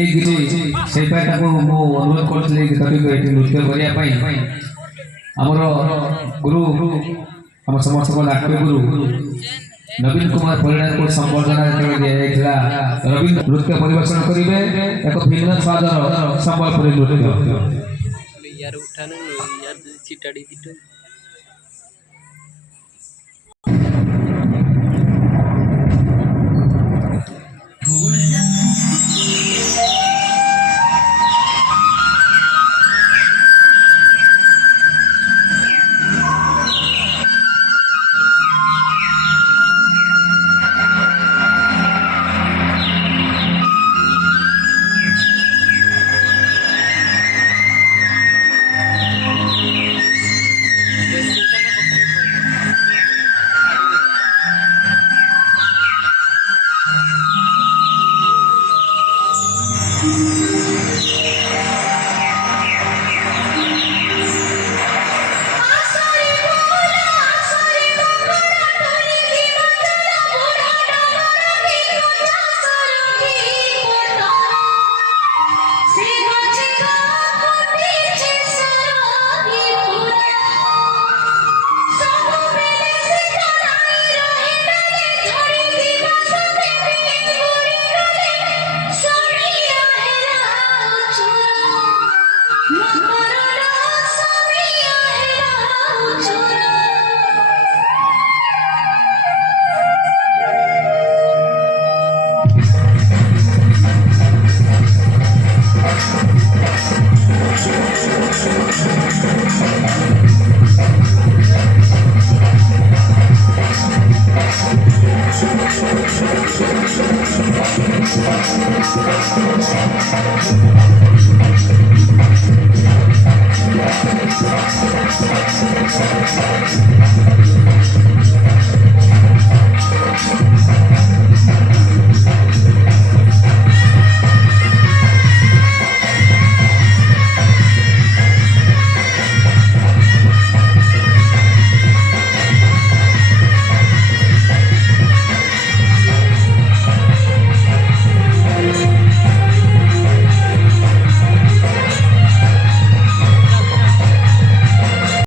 এই গীত সেই পাইটাକୁ ମୁଁ ଅନୁରୋଧ କରୁଥିଲି ଗୀତଟିକୁ ଏଠି ନୃତ୍ୟ କରିବା ପାଇଁ ଆମର ଗୁରୁ ଆମ ସମସ୍ତଙ୍କ ନାଟ୍ୟ ଗୁରୁ नवीन कुमार परिणा को संबर्धना दिया रवीन्द्र नृत्य परिवेशन करेंगे एक भिन्न स्वादर संबलपुरी नृत्य।